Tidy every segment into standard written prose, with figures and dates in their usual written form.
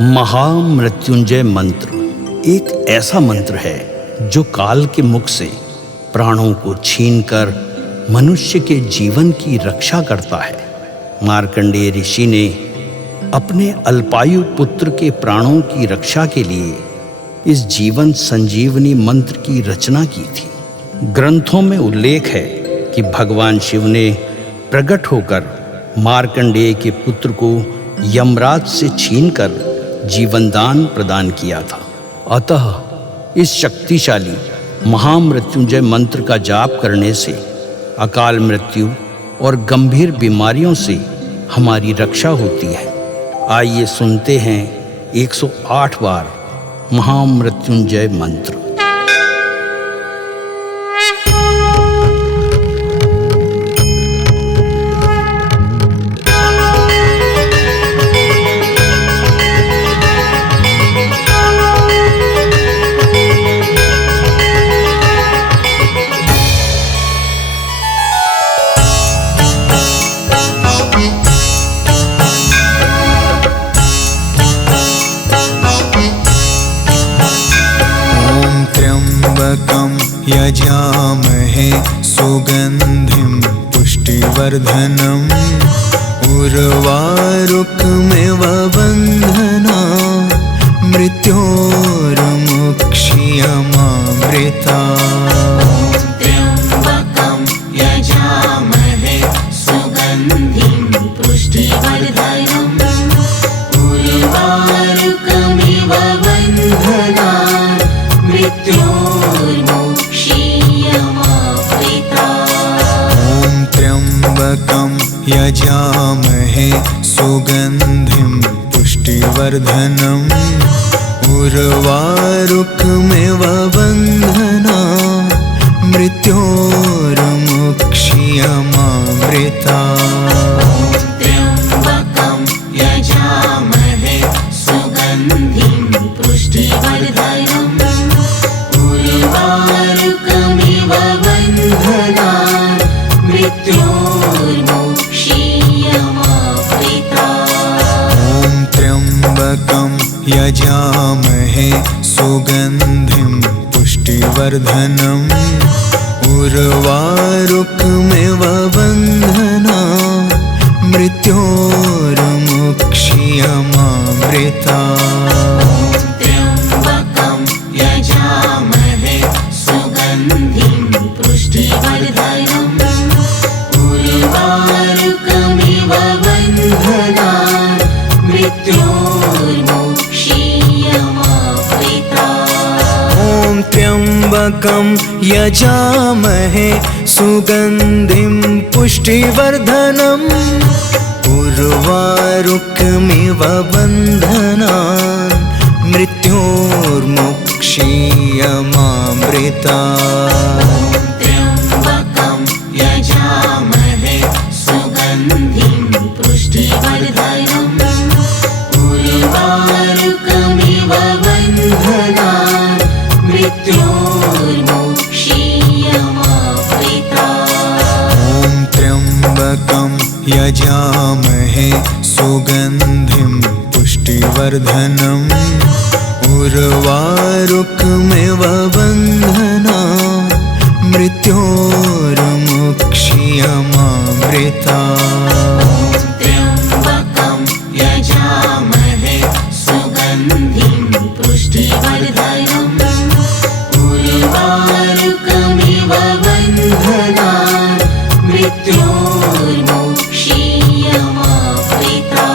महामृत्युंजय मंत्र एक ऐसा मंत्र है जो काल के मुख से प्राणों को छीनकर मनुष्य के जीवन की रक्षा करता है। मार्कंडेय ऋषि ने अपने अल्पायु पुत्र के प्राणों की रक्षा के लिए इस जीवन संजीवनी मंत्र की रचना की थी। ग्रंथों में उल्लेख है कि भगवान शिव ने प्रकट होकर मार्कंडेय के पुत्र को यमराज से छीनकर जीवनदान प्रदान किया था। अतः इस शक्तिशाली महामृत्युंजय मंत्र का जाप करने से अकाल मृत्यु और गंभीर बीमारियों से हमारी रक्षा होती है। आइए सुनते हैं 108 बार महामृत्युंजय मंत्र। यजामहे सुगंधिं पुष्टिवर्धनम् उर्वारुकमिव बन्धना मृत्योर्मुक्षीयमामृता। त्र्यम्बकं यजामहे सुगन्धिं पुष्टिवर्धनम् उर्वारुकमिव बन्धना त्र्यम्बकं यजामहे सुगन्धिं पुष्टिवर्धनम् उर्वारुकमिव बन्धना मृत्योर्मुक्षीयमामृता। त्र्यम्बकं यजामहे सुगन्धिं पुष्टिवर्धनम् उर्वारुकमिव बन्धना मृत्योर्मुक्षीयमामृता। त्र्यम्बकं यजामहे सुगन्धिं पुष्टिवर्धनम् उर्वारुकमिव बन्धना मृत्योर्मुक्षीयमामृता। त्र्यम्बकं यजामहे सुगन्धिं पुष्टिवर्धनम् उर्वारुकमिव बन्धना मृत्योर्मुक्षीयमामृता। त्र्यम्बकं यजामहे सुगन्धिं पुष्टिवर्धनम् उर्वारुकमिव बन्धना मृत्योर्मुक्षीयमामृता। त्र्यम्बकं यजामहे सुगन्धिं पुष्टिवर्धनम् उर्वारुकमिव बन्धना मृत्योर्मुक्षीयमामृता। त्र्यम्बकं यजामहे सुगन्धिं पुष्टिवर्धनम् उर्वारुकमिव बन्धना मृत्योर्मुक्षीयमामृता। त्र्यम्बकं यजामहे सुगन्धिं पुष्टिवर्धनम् उर्वारुकमिव बन्धना मृत्योर्मुक्षीयमामृता।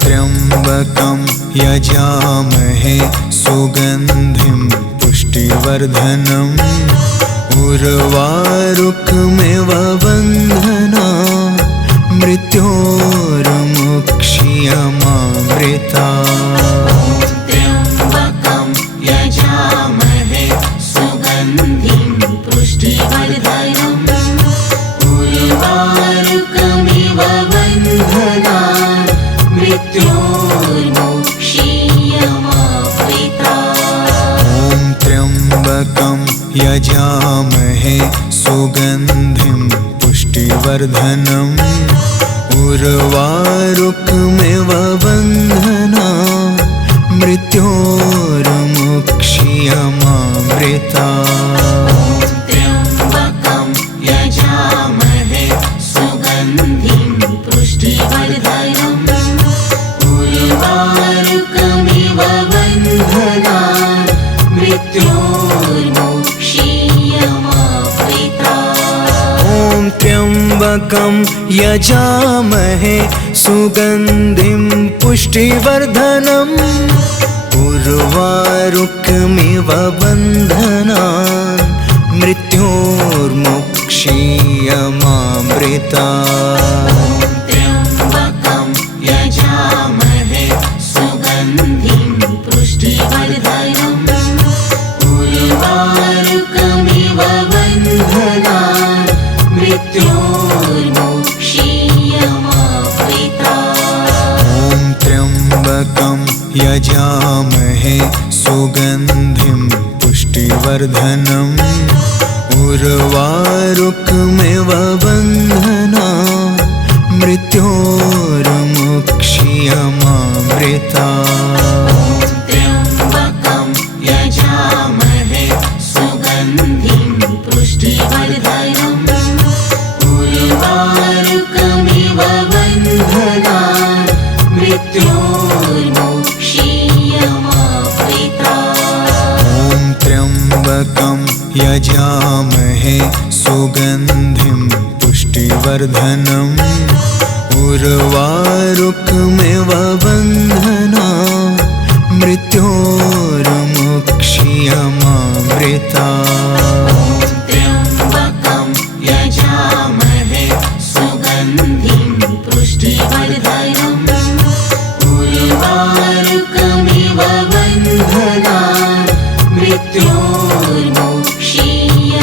त्र्यम्बकं यजामहे सुगन्धिं पुष्टिवर्धनम् उर्वारुकमिव बन्धना मृत्योर्मुक्षीयमामृता। त्र्यम्बकं यजामहे सुगन्धिं पुष्टिवर्धनम् उर्वारुकमिव बन्धना मृत्योर्मुक्षीयमामृता। त्र्यम्बकं यजामहे सुगन्धिं पुष्टिवर्धनम् उर्वारुकमिव बन्धना मृत्योर्मुक्षीयमामृता त्र्यम्बकं यजामहे सुगन्धिं पुष्टिवर्धनम् उर्वारुकमिव बन्धनान् मृत्योर्मुक्षीयमामृता ॐ त्र्यम्बकं यजामहे सुगन्धिं पुष्टिवर्धनम् उर्वारुकमिव बन्धनान् मृत्योर्मुक्षीयमामृता त्र्यम्बकं यजामहे सुगन्धिं पुष्टिवर्धनम् उर्वारुकमिव बन्धनान् मृत्योर्मुक्षीयमामृता ॐ त्र्यम्बकं यजामहे सुगन्धिं पुष्टिवर्धनम् उर्वारुकमिव बन्धनान् मृत्योर्मुक्षीयमामृता त्र्यम्बकं यजामहे सुगन्धिं पुष्टिवर्धनम् उर्वारुकमिव बन्धनान् मृत्योर्मुक्षीयमामृता ॐ त्र्यम्बकं यजामहे सुगन्धिं पुष्टिवर्धनम् उर्वारुकमिव बन्धनान् मृत्योर्मुक्षीयमामृता त्र्यम्बकं यजामहे सुगन्धिं पुष्टिवर्धनम् उर्वारुकमिव बन्धनान्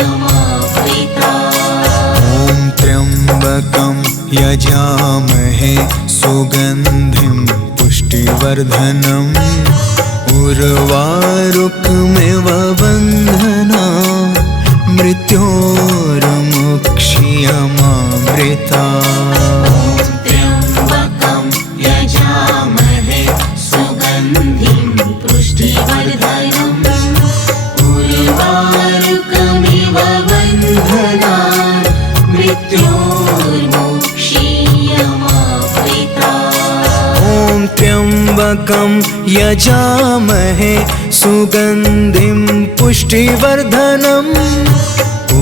मृत्योर्मुक्षीयमामृता ॐ त्र्यम्बकं यजामहे सुगन्धिं पुष्टिवर्धनम् उर्वारुकमिव बन्धनान् मृत्योर्मुक्षीयमामृता त्र्यम्बकं यजामहे सुगन्धिं पुष्टिवर्धनम् उर्वारुकमिव बन्धनान् मृत्योर्मुक्षीयमामृता ॐ त्र्यम्बकं यजामहे सुगन्धिं पुष्टिवर्धनम्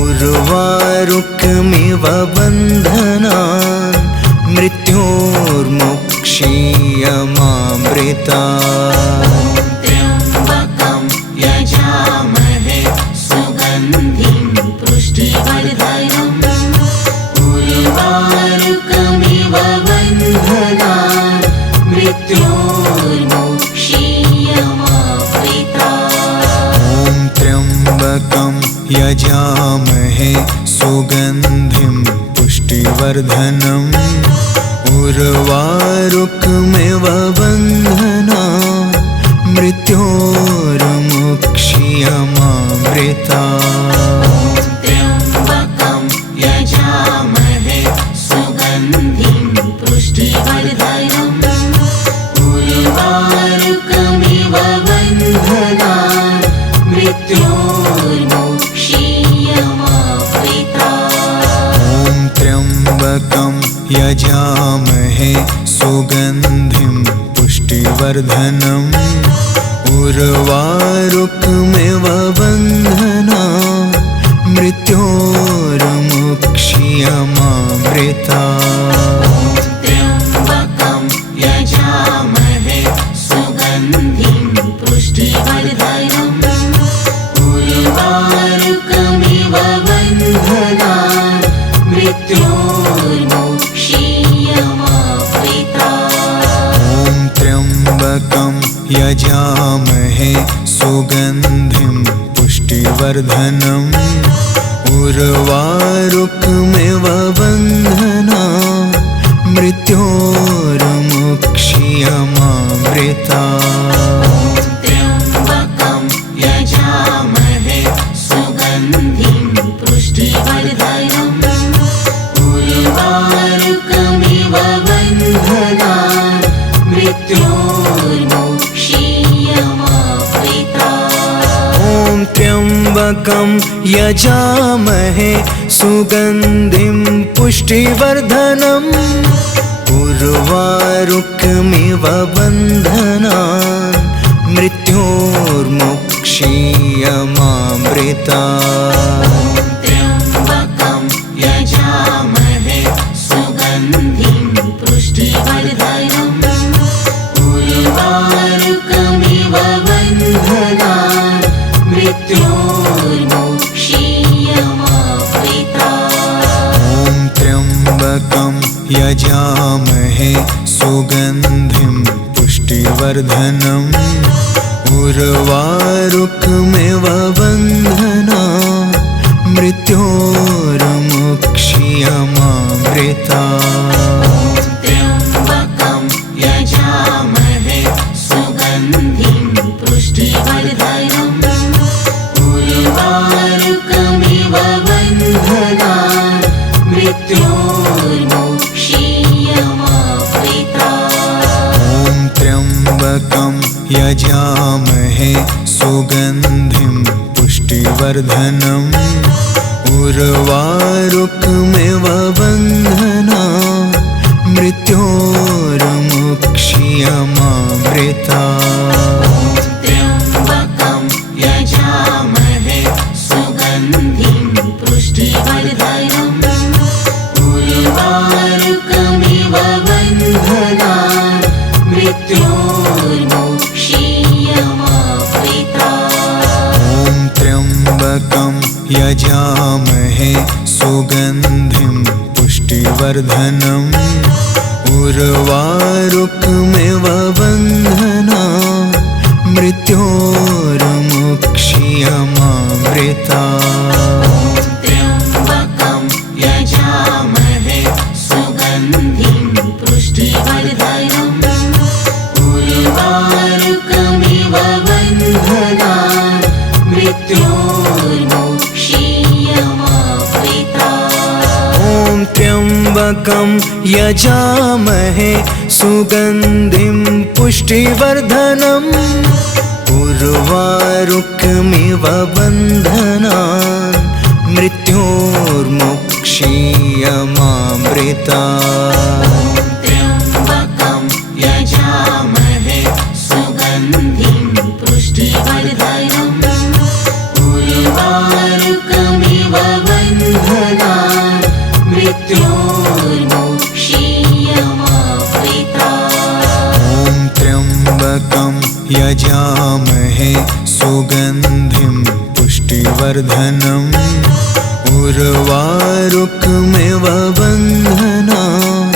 उर्वारुकमिव बन्धनान् मृत्योर्मुक्षीयमामृता त्र्यम्बकं यजामहे सुगन्धिं पुष्टिवर्धनम् उर्वारुकमिव बन्धनान् मृत्योर्मुक्षीयमामृता ॐ त्र्यम्बकं यजामहे सुगन्धिं पुष्टिवर्धनम् उर्वारुकमिव बन्धनान् मृत्योर्मुक्षीयमामृता त्र्यम्बकं यजामहे सुगन्धिं पुष्टिवर्धनम् उर्वारुकमिव बन्धनान् मृत्योर्मुक्षीयमामृता ॐ त्र्यम्बकं यजामहे सुगन्धिं पुष्टिवर्धनम् उर्वारुकमिव बन्धनान् मृत्योर्मुक्षीयमामृता त्र्यम्बकं यजामहे सुगन्धिं पुष्टिवर्धनम् उर्वारुकमिव बन्धनान् मृत्योर्मुक्षीयमामृता ॐ त्र्यम्बकं यजामहे सुगन्धिं पुष्टिवर्धनम् उर्वारुकमिव बन्धनान् मृत्योर्मुक्षीयमामृता त्र्यम्बकं यजामहे सुगन्धिं पुष्टिवर्धनम् उर्वारुकमिव त्र्यम्बकं यजामहे सुगन्धिं पुष्टिवर्धनम् उर्वारुकमिव बन्धनान् मृत्योर्मुक्षीयमामृतात्। त्र्यम्बकं यजामहे सुगन्धिं पुष्टिवर्धनम् उर्वारुकमिव बन्धनान् मृत्योर्मुक्षीयमामृतात्। ॐ त्र्यम्बकं यजामहे सुगन्धिं पुष्टिवर्धनम् उर्वारुकमिव बन्धनान् मृत्योर्मुक्षीयमामृतात्। त्र्यम्बकं यजामहे सुगन्धिं पुष्टिवर्धनम् उर्वारुकमिव बन्धनान् मृत्योर्मुक्षीयमामृतात्। ॐ त्र्यम्बकं यजामहे सुगन्धिं पुष्टिवर्धनम् उर्वारुकमिव बन्धनान् मृत्योर्मुक्षीयमामृतात्। त्र्यम्बकं यजामहे सुगन्धिं पुष्टिवर्धनम् उर्वारुकमिव बन्धनान् मृत्योर्मुक्षीयमामृतात्। ॐ त्र्यम्बकं यजामहे सुगन्धिं पुष्टिवर्धनम् उर्वारुकमिव बन्धनान् मृत्योर्मुक्षीयमामृतात्। त्र्यम्बकं यजामहे सुगन्धिं पुष्टिवर्धनम् उर्वारुकमिव बन्धनान् मृत्योर्मुक्षीयमामृतात्। ॐ त्र्यम्बकं यजामहे सुगन्धिं पुष्टिवर्धनम् उर्वारुकमिव बन्धनान् मृत्योर्मुक्षीयमामृतात्। त्र्यम्बकं यजामहे सुगन्धिं पुष्टिवर्धनम् उर्वारुकमिव बन्धनान् मृत्योर्मुक्षीयमामृतात्। ॐ त्र्यम्बकं यजामहे सुगन्धिं पुष्टिवर्धनम् उर्वारुकमिव बन्धनान्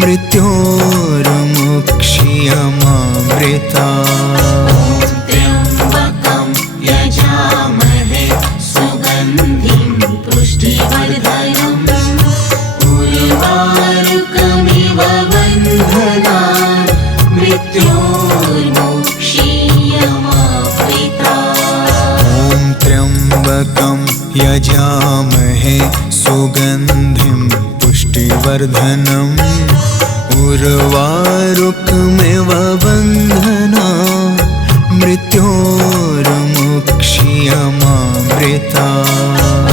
मृत्योर्मुक्षीयमामृतात्। त्र्यम्बकं यजामहे सुगन्धिं पुष्टिवर्धनम् उर्वारुकमिव बन्धनान् मृत्योर्मुक्षीयमामृतात्। ॐ त्र्यम्बकं यजामहे सुगन्धिं पुष्टिवर्धनम् उर्वारुकमिव बन्धनान् मृत्योर्मुक्षीयमामृतात्।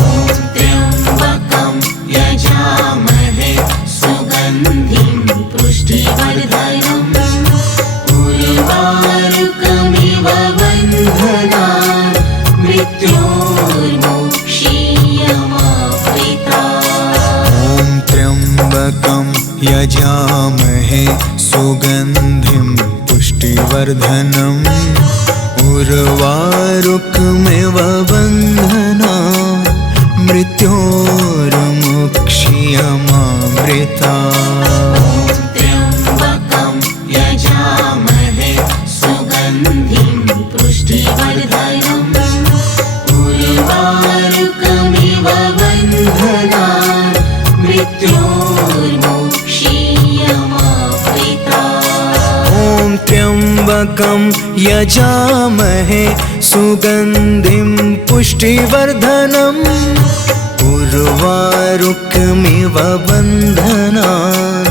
त्र्यम्बकं यजामहे सुगन्धिं पुष्टिवर्धनम् उर्वारुकमिव बन्धनान् मृत्योर्मुक्षीयमामृतात्। ॐ त्र्यम्बकं यजामहे सुगन्धिं पुष्टिवर्धनम् उर्वारुकमिव बन्धनान् मृत्योर्मुक्षीयमामृतात्। त्र्यम्बकं यजामहे सुगन्धिं पुष्टिवर्धनम् उर्वारुकमिव बन्धनान् मृत्योर्मुक्षीयमामृतात्। ॐ त्र्यम्बकं यजामहे सुगन्धिं पुष्टिवर्धनम् उर्वारुकमिव बन्धनान्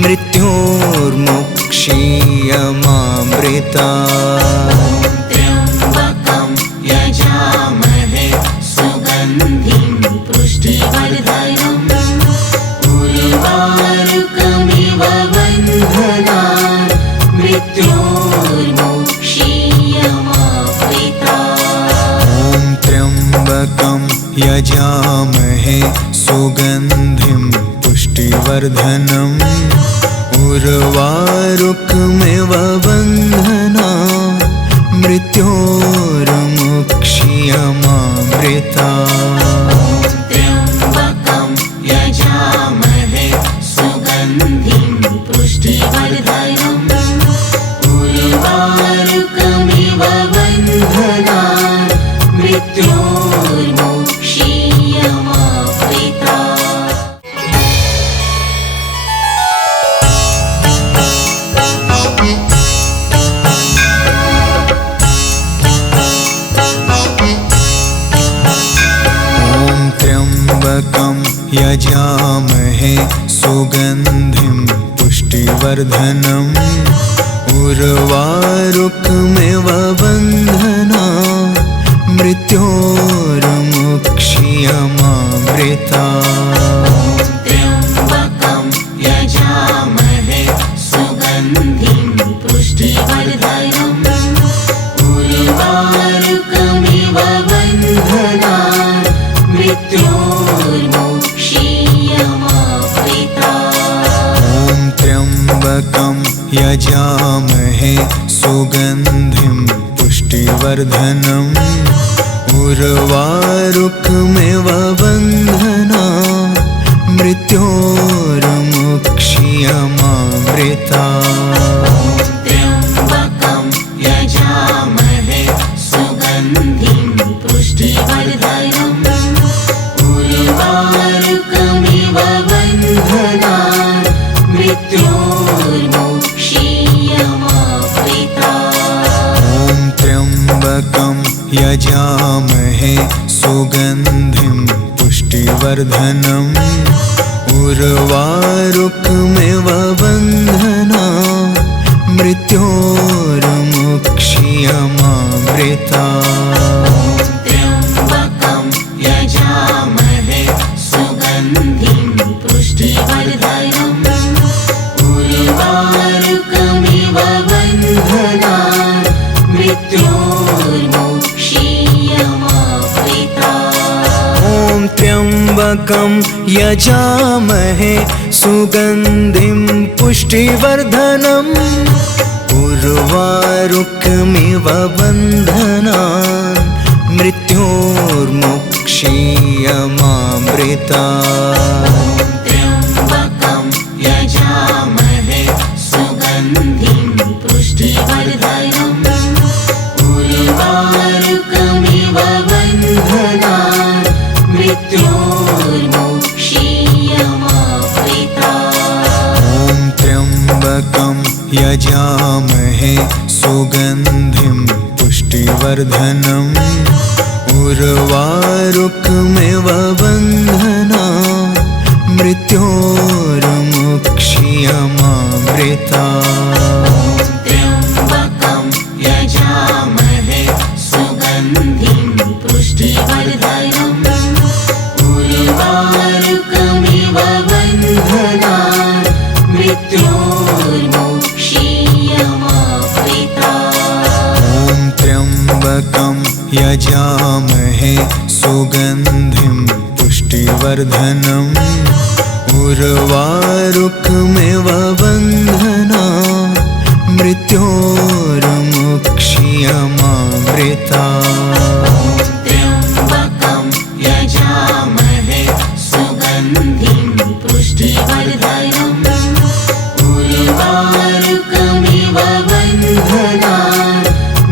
मृत्योर्मुक्षीयमामृतात्। त्र्यम्बकं यजामहे यजामहे सुगन्धिं पुष्टिवर्धनम् उर्वारुकमिव बन्धनान् मृत्योर्मुक्ष्यमामृतात्। त्र्यम्बकं यजामहे सुगन्धिं पुष्टिवर्धनम् उर्वारुकमिव बन्धनान् मृत्योर्मुक्ष्यमामृतात्। त्र्यम्बकं यजामहे सुगन्धिं पुष्टिवर्धनम् उर्वारुकमिव बन्धनान् मृत्योर्मुक्ष्यमामृतात्। त्र्यम्बकं यजामहे सुगन्धिं पुष्टिवर्धनम् उर्वारुकमिव बन्धनान् मृत्योर्मुक्ष्यमामृतात्। त्र्यम्बकं यजामहे सुगन्धिं पुष्टिवर्धनम् उर्वारुकमिव बन्धनान् मृत्योर्मुक्ष्यमामृतात्। त्र्यम्बकं यजामहे सुगन्धिं पुष्टिवर्धनम् उर्वारुकमिव बन्धनान् मृत्योर्मुक्ष्यमामृतात्। त्र्यम्बकं यजामहे सुगन्धिं पुष्टिवर्धनम् उर्वारुकमिव बन्धनान् मृत्योर्मुक्ष्यमामृतात्। त्र्यम्बकं यजामहे सुगन्धिं पुष्टिवर्धनम् उर्वारुकमिव बन्धनान् मृत्योर्मुक्ष्यमामृतात्। त्र्यम्बकं यजामहे सुगन्धिं पुष्टिवर्धनम् उर्वारुकमिव बन्धनान् मृत्योर्मुक्ष्यमामृतात्। त्र्यम्बकं यजामहे सुगन्धिं पुष्टिवर्धनम् उर्वारुकमिव बन्धनान् मृत्योर्मुक्ष्यमामृतात्। त्र्यम्बकं यजामहे सुगन्धिं पुष्टिवर्धनम् उर्वारुकमिव बन्धनान् मृत्योर्मुक्ष्यमामृतात्। त्र्यम्बकं यजामहे सुगन्धिं पुष्टिवर्धनम् उर्वारुकमिव बन्धनान् मृत्योर्मुक्ष्यमामृतात्। त्र्यम्बकं यजामहे सुगन्धिं पुष्टिवर्धनम् उर्वारुकमिव बन्धनान् मृत्योर्मुक्ष्यमामृतात्। त्र्यम्बकं यजामहे सुगन्धिं पुष्टिवर्धनम् उर्वारुकमिव बन्धनान्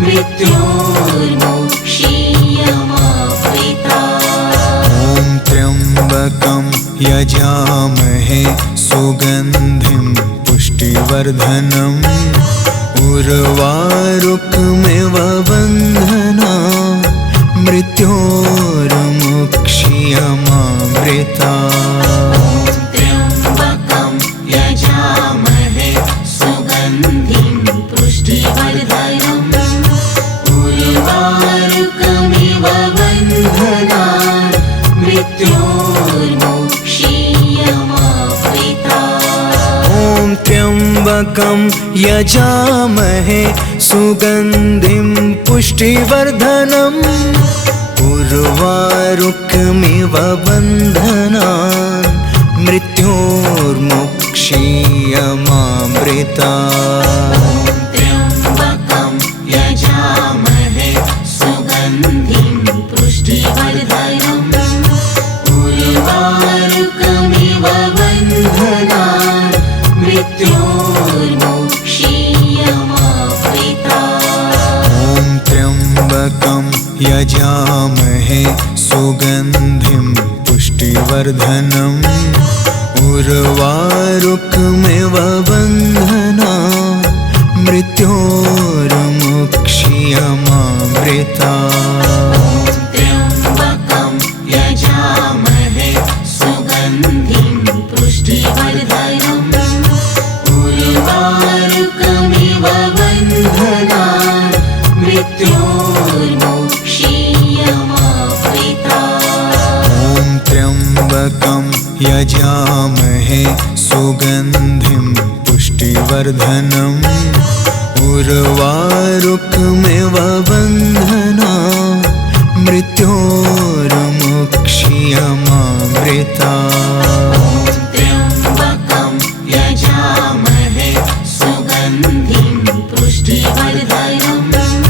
मृत्योर्मुक्ष्यमामृतात्। त्र्यम्बकं यजामहे सुगन्धिं पुष्टिवर्धनम् उर्वारुकमिव बन्धनान् मृत्योर्मुक्ष्यमामृतात्। त्र्यम्बकं यजामहे सुगन्धिं पुष्टिवर्धनम् उर्वारुकमिव बन्धनान् मृत्योर्मुक्ष्यमामृतात्। त्र्यम्बकं यजामहे सुगन्धिं पुष्टिवर्धनम् उर्वारुकमिव बन्धनान् मृत्योर्मुक्षीयमामृतात्। त्र्यम्बकं यजामहे सुगन्धिं पुष्टिवर्धनम् उर्वारुकमिव बन्धनान् मृत्योर्मुक्षीयमामृतात्। ॐ त्र्यम्बकं यजामहे सुगन्धिं पुष्टिवर्धनम् उर्वारुकमिव बन्धनान् मृत्योर्मुक्षीयमामृतात्। त्र्यम्बकं यजामहे सुगन्धिं पुष्टिवर्धनम् उर्वारुकमिव बन्धनान् मृत्योर्मुक्षीयमामृतात्। ॐ त्र्यम्बकं यजामहे सुगन्धिं पुष्टिवर्धनम् उर्वारुकमिव बन्धनान् मृत्योर्मुक्षीयमामृतात्। त्र्यम्बकं यजामहे सुगन्धिं पुष्टिवर्धनम्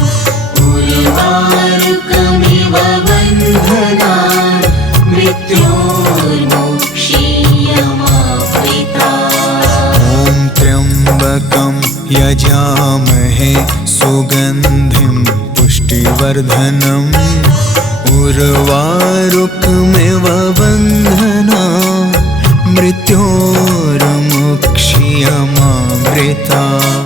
उर्वारुकमिव बन्धनान् मृत्योर्मुक्षीयमामृतात्। ॐ त्र्यम्बकं यजामहे सुगन्धिं पुष्टिवर्धनम् उर्वारुकमिव बन्धनान् मृत्योर्मुक्षीयमामृतात्।